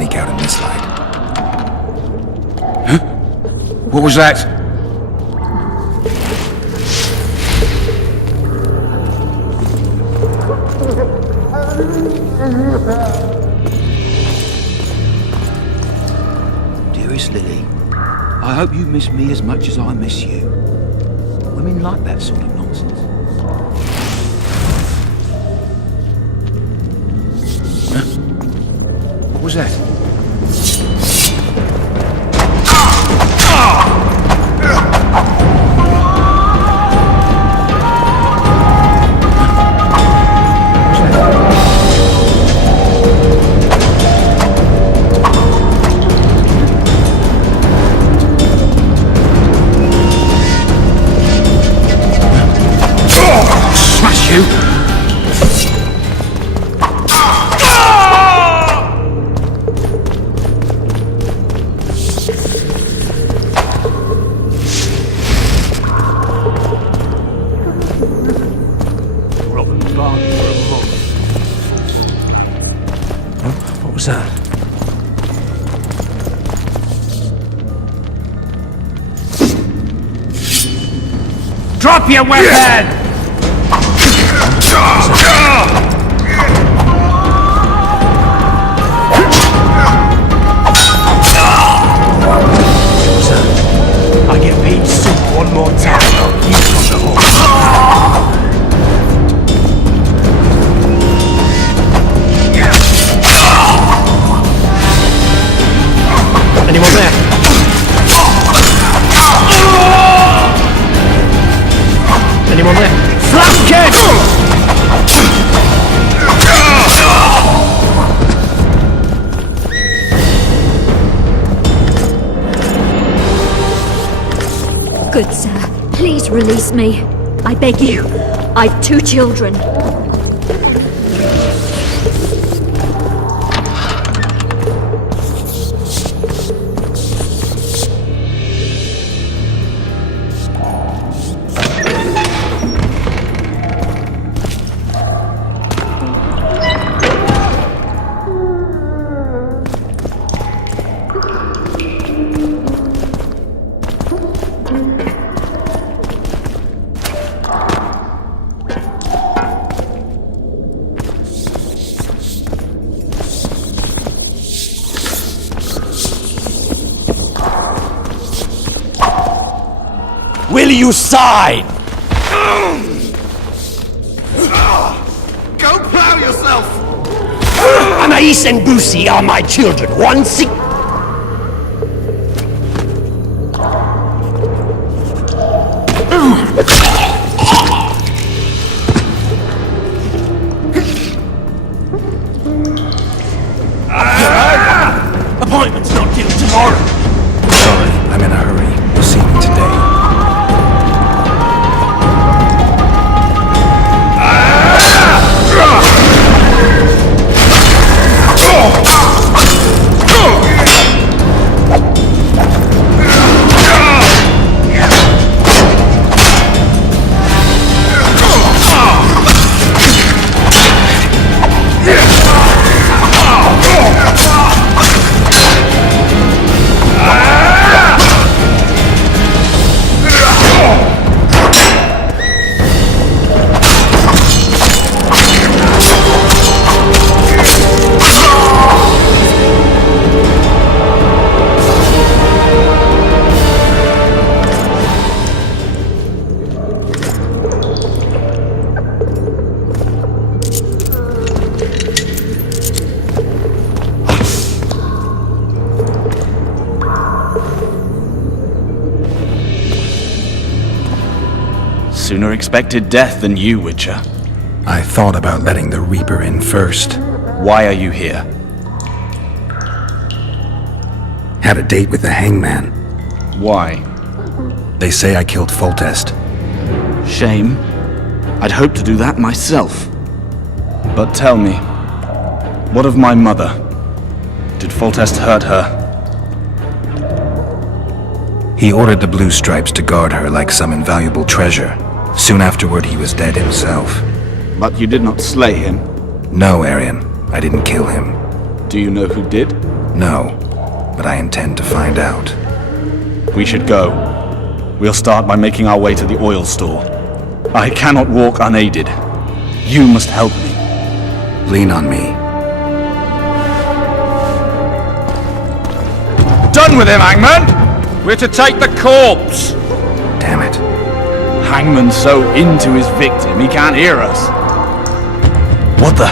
sneak out in this light. Huh? What was that? Dearest Lily, I hope you miss me as much as I miss you. Women like that sort of nonsense. Huh? What was that? Smash you! What was that? Drop your weapon! I get paid soup one more time. You got the horse. Anyone there? Anyone there? Flank Good sir, please release me. I beg you. I've 2 children. Will you sign? Go plow yourself! Anais and Lucy are my children. One sick. Appointment's not due tomorrow. Sorry, I'm in a hurry. You'll see me today. Sooner expected death than you, Witcher. I thought about letting the Reaper in first. Why are you here? Had a date with the hangman. Why? They say I killed Foltest. Shame. I'd hoped to do that myself. But tell me, what of my mother? Did Foltest hurt her? He ordered the Blue Stripes to guard her like some invaluable treasure. Soon afterward, he was dead himself. But you did not slay him? No, Arian. I didn't kill him. Do you know who did? No, but I intend to find out. We should go. We'll start by making our way to the oil store. I cannot walk unaided. You must help me. Lean on me. Done with him, Hangman! We're to take the corpse! Damn it. Hangman's so into his victim, he can't hear us. What the?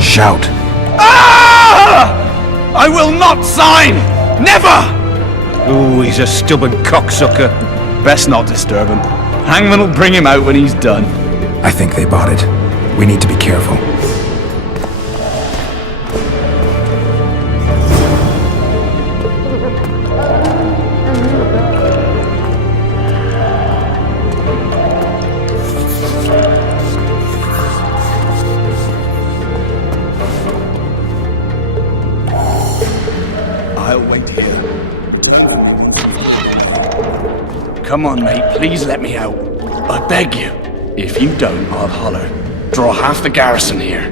Shout. Ah! I will not sign! Never! Ooh, he's a stubborn cocksucker. Best not disturb him. Hangman will bring him out when he's done. I think they bought it. We need to be careful. I'll wait here. Come on, mate, please let me out. I beg you. If you don't, I'll holler. Draw half the garrison here.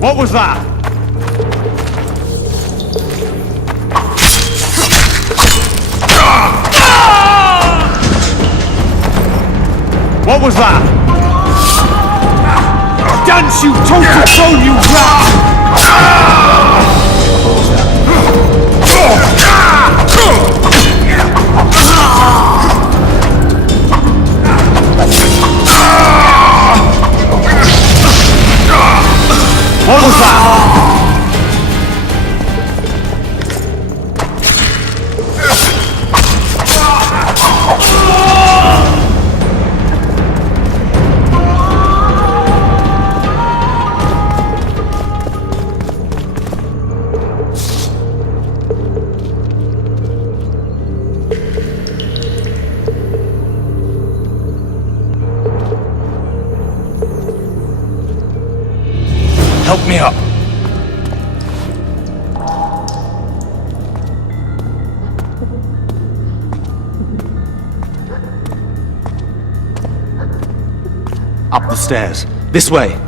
What was that? What was that? Dance, you total soul, you What was that? Help me up. Up the stairs. This way.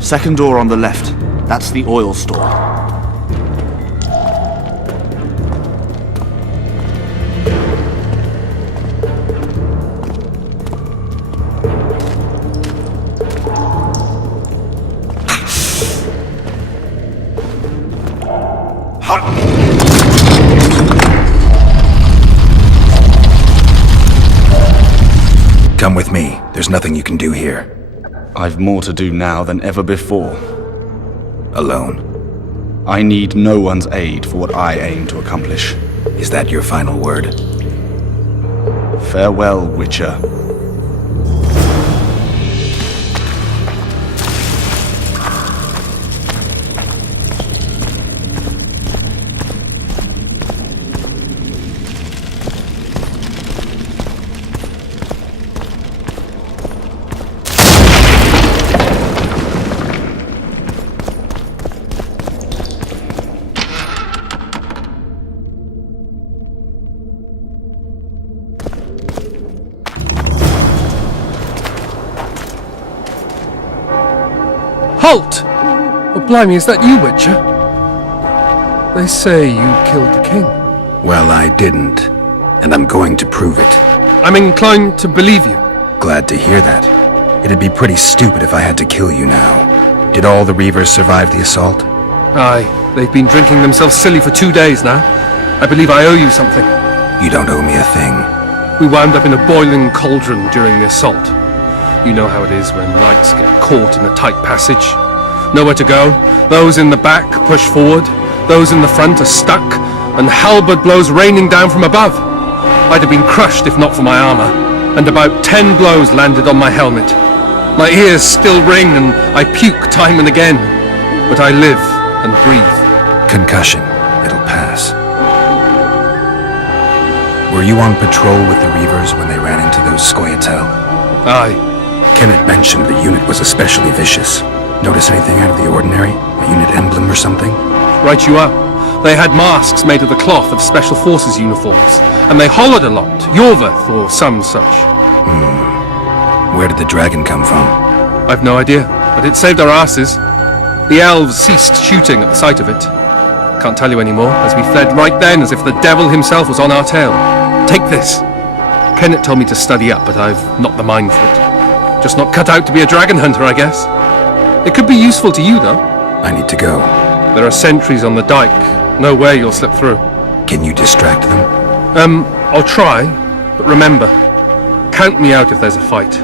Second door on the left. That's the oil store. Come with me. There's nothing you can do here. I've more to do now than ever before. Alone. I need no one's aid for what I aim to accomplish. Is that your final word? Farewell, Witcher. Halt! Oh, blimey, is that you, Witcher? They say you killed the king. Well, I didn't. And I'm going to prove it. I'm inclined to believe you. Glad to hear that. It'd be pretty stupid if I had to kill you now. Did all the Reavers survive the assault? Aye, they've been drinking themselves silly for 2 days now. I believe I owe you something. You don't owe me a thing. We wound up in a boiling cauldron during the assault. You know how it is when knights get caught in a tight passage. Nowhere to go. Those in the back push forward. Those in the front are stuck. And halberd blows raining down from above. I'd have been crushed if not for my armor. And about 10 blows landed on my helmet. My ears still ring and I puke time and again. But I live and breathe. Concussion. It'll pass. Were you on patrol with the Reavers when they ran into those Scoia'tael? Aye. Kenneth mentioned the unit was especially vicious. Notice anything out of the ordinary? A unit emblem or something? Right you are. They had masks made of the cloth of Special Forces uniforms, and they hollered a lot. Yorveth or some such. Where did the dragon come from? I've no idea, but it saved our asses. The elves ceased shooting at the sight of it. Can't tell you anymore, as we fled right then as if the devil himself was on our tail. Take this. Kenneth told me to study up, but I've not the mind for it. Just not cut out to be a dragon hunter, I guess. It could be useful to you, though. I need to go. There are sentries on the dike. No way you'll slip through. Can you distract them? I'll try, but remember, count me out if there's a fight.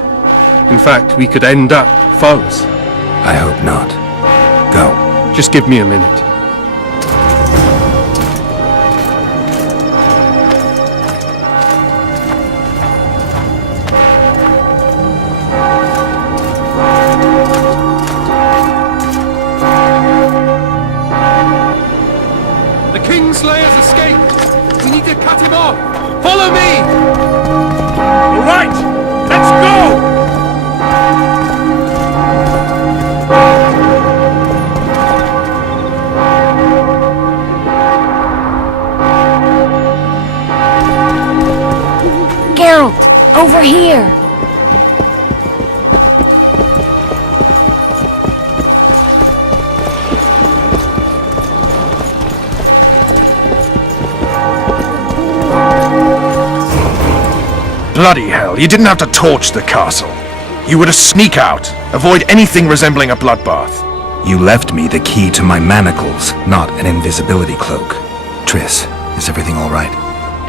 In fact, we could end up foes. I hope not. Go. Just give me a minute. The Kingslayer's escaped! We need to cut him off! Follow me! All right, let's go! Geralt, over here! Bloody hell, you didn't have to torch the castle. You were to sneak out, avoid anything resembling a bloodbath. You left me the key to my manacles, not an invisibility cloak. Triss, is everything all right?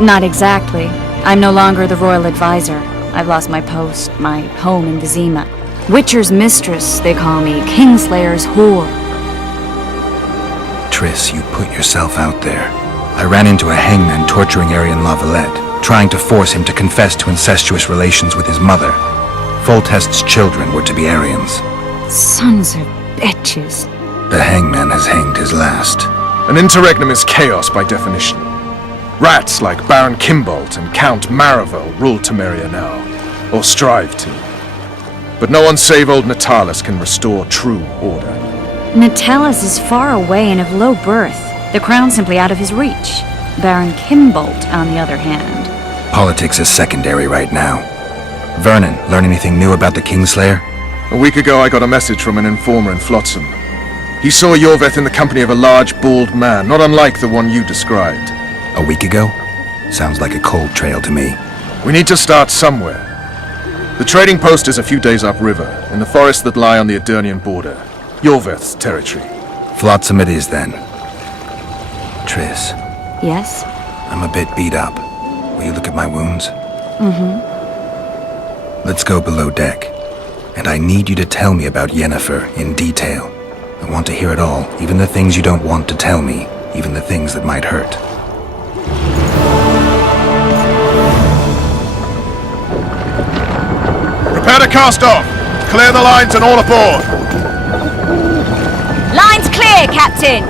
Not exactly. I'm no longer the royal advisor. I've lost my post, my home in Vizima. Witcher's mistress, they call me. Kingslayer's whore. Triss, you put yourself out there. I ran into a hangman torturing Arian Lavalette, trying to force him to confess to incestuous relations with his mother. Foltest's children were to be Aryans. Sons of bitches. The hangman has hanged his last. An interregnum is chaos by definition. Rats like Baron Kimbolt and Count Maravel rule Temeria now, or strive to. But no one save old Natalis can restore true order. Natalis is far away and of low birth. The crown's simply out of his reach. Baron Kimbolt, on the other hand. Politics is secondary right now. Vernon, learn anything new about the Kingslayer? A week ago I got a message from an informer in Flotsam. He saw Yorveth in the company of a large, bald man, not unlike the one you described. A week ago? Sounds like a cold trail to me. We need to start somewhere. The trading post is a few days upriver, in the forests that lie on the Edirnian border. Yorveth's territory. Flotsam it is then. Triss, Yes? I'm a bit beat up. Will you look at my wounds? Let's go below deck. And I need you to tell me about Yennefer in detail. I want to hear it all, even the things you don't want to tell me, even the things that might hurt. Prepare to cast off! Clear the lines and all aboard! Line's clear, Captain!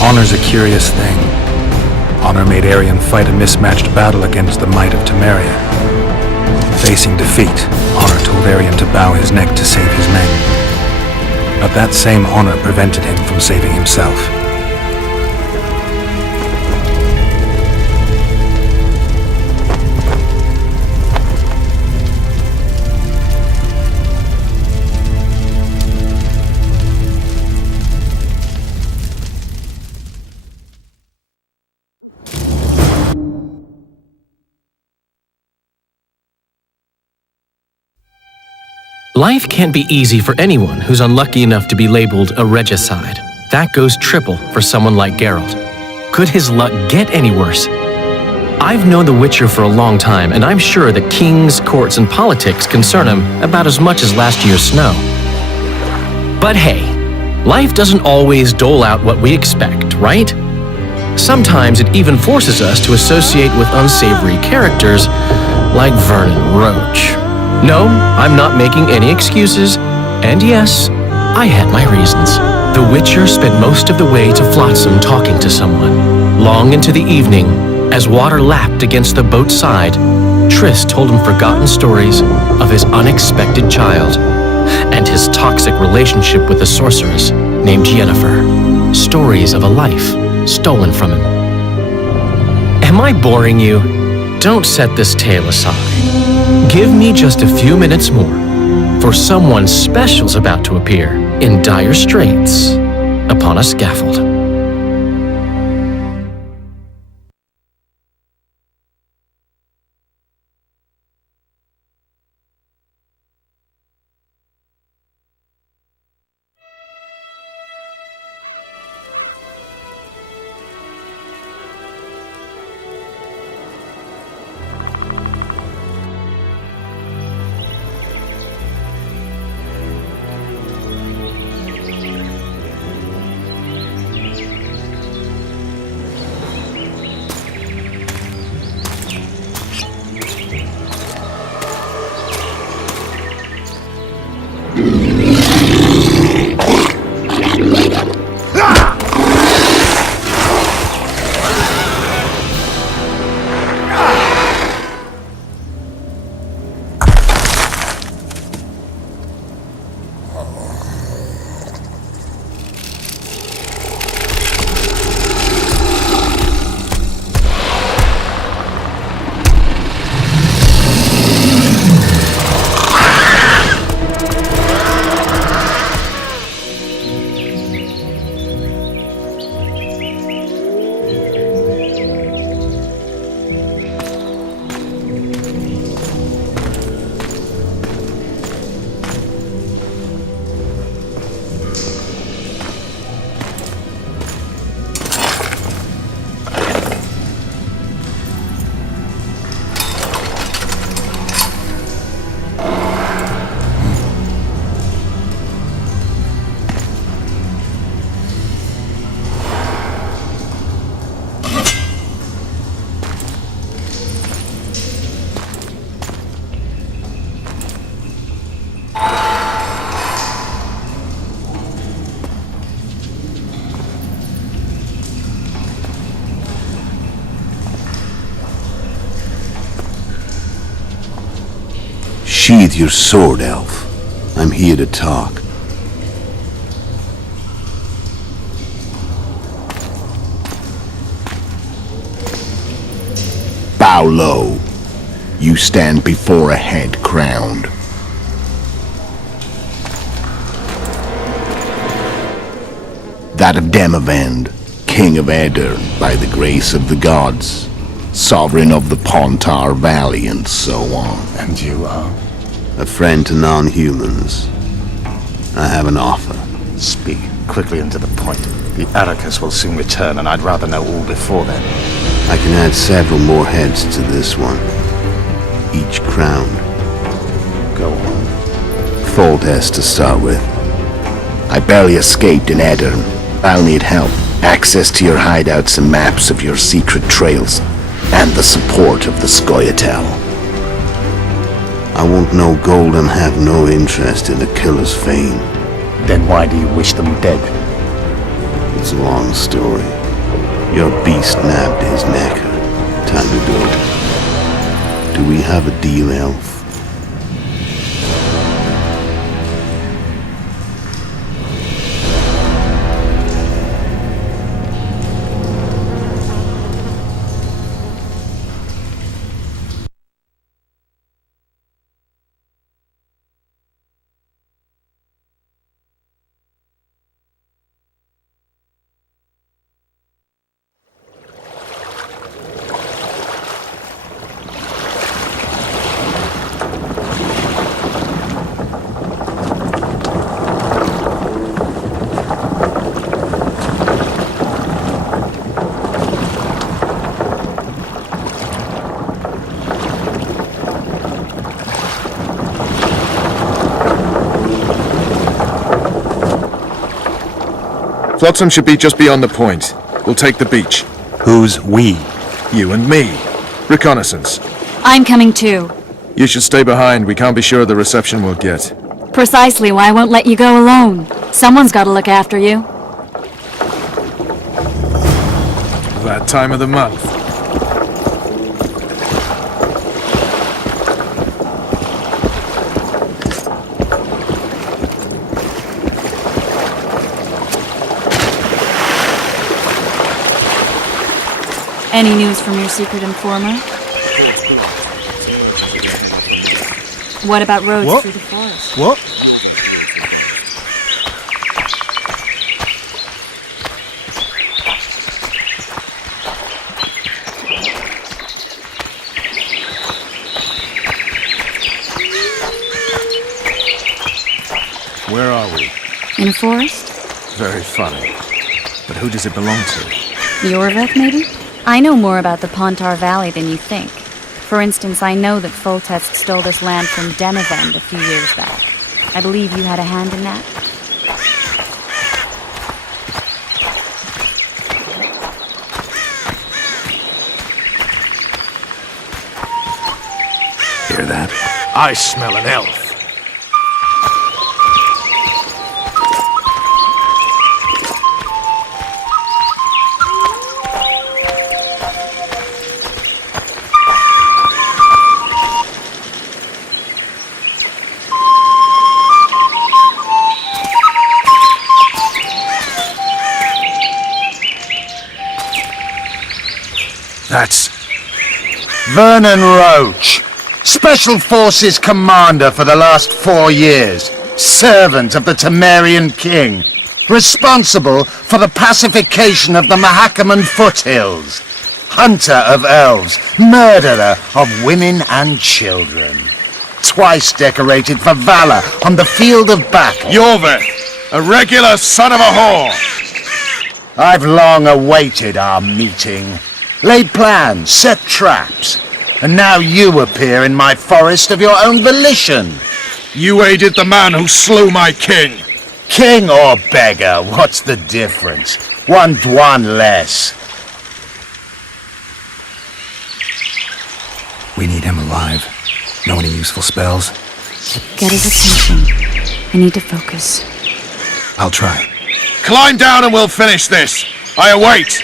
Honor's a curious thing. Honor made Arian fight a mismatched battle against the might of Temeria. Facing defeat, Honor told Arian to bow his neck to save his men. But that same honor prevented him from saving himself. Life can't be easy for anyone who's unlucky enough to be labeled a regicide. That goes triple for someone like Geralt. Could his luck get any worse? I've known The Witcher for a long time, and I'm sure that kings, courts, and politics concern him about as much as last year's snow. But hey, life doesn't always dole out what we expect, right? Sometimes it even forces us to associate with unsavory characters like Vernon Roach. No, I'm not making any excuses, and yes, I had my reasons. The Witcher spent most of the way to Flotsam talking to someone. Long into the evening, as water lapped against the boat's side, Triss told him forgotten stories of his unexpected child and his toxic relationship with a sorceress named Yennefer. Stories of a life stolen from him. Am I boring you? Don't set this tale aside. Give me just a few minutes more, for someone special's about to appear in dire straits upon a scaffold. Sheathe your sword, Elf. I'm here to talk. Bow low. You stand before a head crowned. That of Demavend, King of Edirn, by the grace of the gods, sovereign of the Pontar Valley, and so on. And you are? A friend to non-humans. I have an offer. Speak quickly and to the point. The Arrakis will soon return, and I'd rather know all before then. I can add several more heads to this one. Each crowned. Go on. Foltest to start with. I barely escaped in Edirn. I'll need help. Access to your hideouts and maps of your secret trails. And the support of the Scoia'tael. I want no gold and have no interest in the killer's fame. Then why do you wish them dead? It's a long story. Your beast nabbed his neck. Time to go. Do we have a deal, Elf? Flotsam should be just beyond the point. We'll take the beach. Who's we? You and me. Reconnaissance. I'm coming too. You should stay behind. We can't be sure of the reception we'll get. Precisely why I won't let you go alone. Someone's got to look after you. That time of the month. Any news from your secret informer? What about roads through the forest? What? Where are we? In a forest? Very funny. But who does it belong to? Yorveth, maybe? I know more about the Pontar Valley than you think. For instance, I know that Foltest stole this land from Demavend a few years back. I believe you had a hand in that? Hear that? I smell an elf. That's... Vernon Roach, Special Forces Commander for the last 4 years, servant of the Temerian King, responsible for the pacification of the Mahakaman foothills, hunter of elves, murderer of women and children, twice decorated for valor on the field of battle. Yorveth, a regular son of a whore! I've long awaited our meeting. Laid plans, set traps, and now you appear in my forest of your own volition. You aided the man who slew my king! King or beggar, what's the difference? One Dwan less. We need him alive. Know any useful spells? Get his attention. I need to focus. I'll try. Climb down and we'll finish this! I await!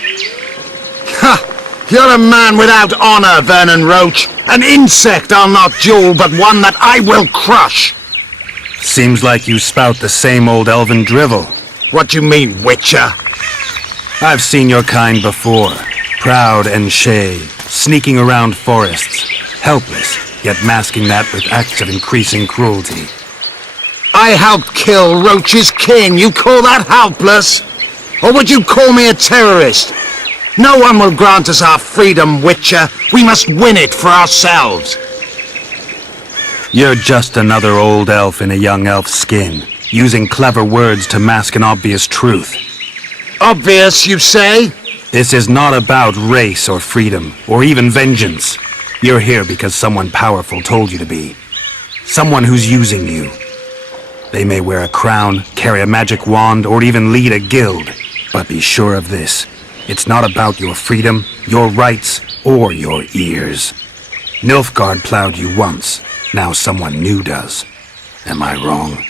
Ha! You're a man without honor, Vernon Roach. An insect I'll not duel, but one that I will crush. Seems like you spout the same old elven drivel. What you mean, Witcher? I've seen your kind before. Proud and shay, sneaking around forests. Helpless, yet masking that with acts of increasing cruelty. I helped kill Roach's king. You call that helpless? Or would you call me a terrorist? No one will grant us our freedom, Witcher. We must win it for ourselves. You're just another old elf in a young elf's skin, using clever words to mask an obvious truth. Obvious, you say? This is not about race or freedom, or even vengeance. You're here because someone powerful told you to be. Someone who's using you. They may wear a crown, carry a magic wand, or even lead a guild. But be sure of this. It's not about your freedom, your rights, or your ears. Nilfgaard plowed you once. Now someone new does. Am I wrong?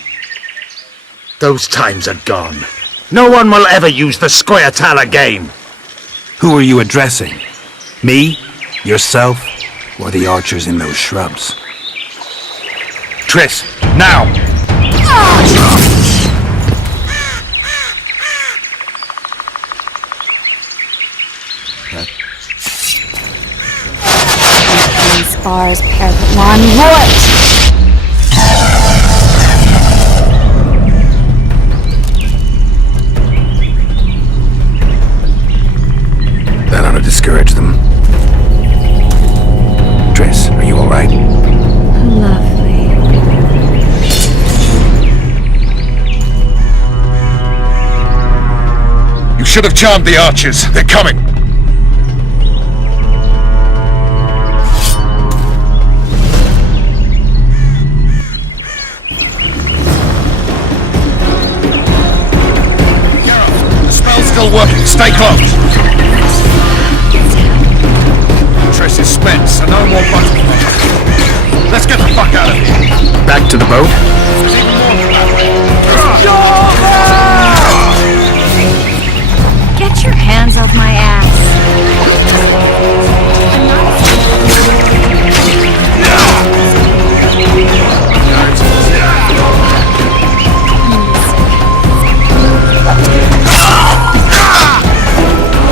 Those times are gone. No one will ever use the Squirtal again. Who are you addressing? Me? Yourself? Or the archers in those shrubs? Triss, now! Spars paired with one root! That ought to discourage them. Triss, are you alright? Lovely. You should have charmed the archers. They're coming! Back to the boat? Get your hands off my ass.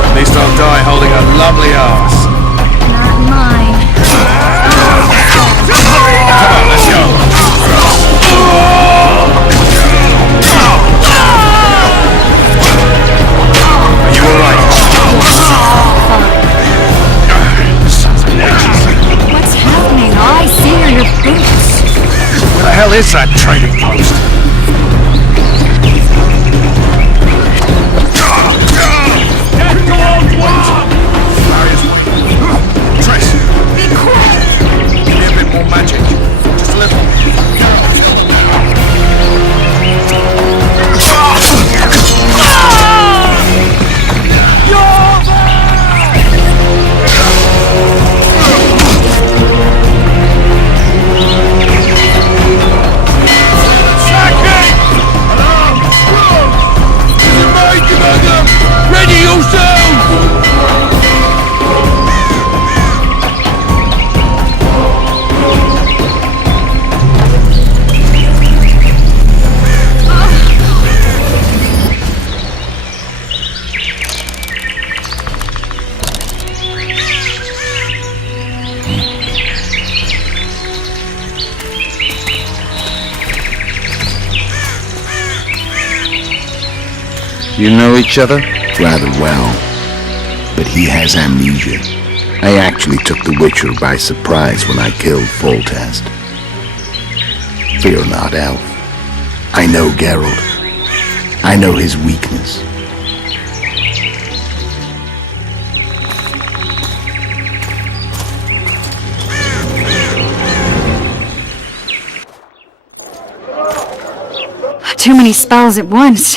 At least I'll die holding a lovely ass. Not mine. Come on, let's go. Are you alright? What's happening? All I see are your boots. Where the hell is that trading post? Trish! Be quiet! Give me a bit more magic. Just a little. Ready yourself! You know each other? Rather well. But he has amnesia. I actually took the Witcher by surprise when I killed Foltest. Fear not, Elf. I know Geralt. I know his weakness. Too many spells at once.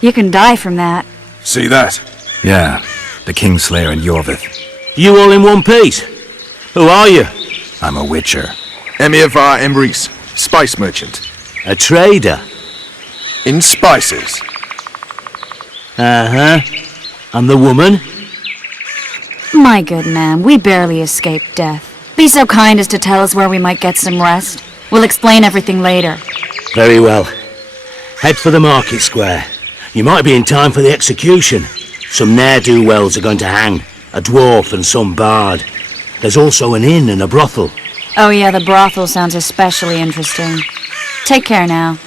You can die from that. See that? Yeah, the Kingslayer and Yorvith. You all in one piece? Who are you? I'm a Witcher. Emir var Emrys, spice merchant. A trader? In spices. Uh-huh. And the woman? My good man, we barely escaped death. Be so kind as to tell us where we might get some rest. We'll explain everything later. Very well. Head for the market square. You might be in time for the execution. Some ne'er-do-wells are going to hang. A dwarf and some bard. There's also an inn and a brothel. Oh yeah, the brothel sounds especially interesting. Take care now.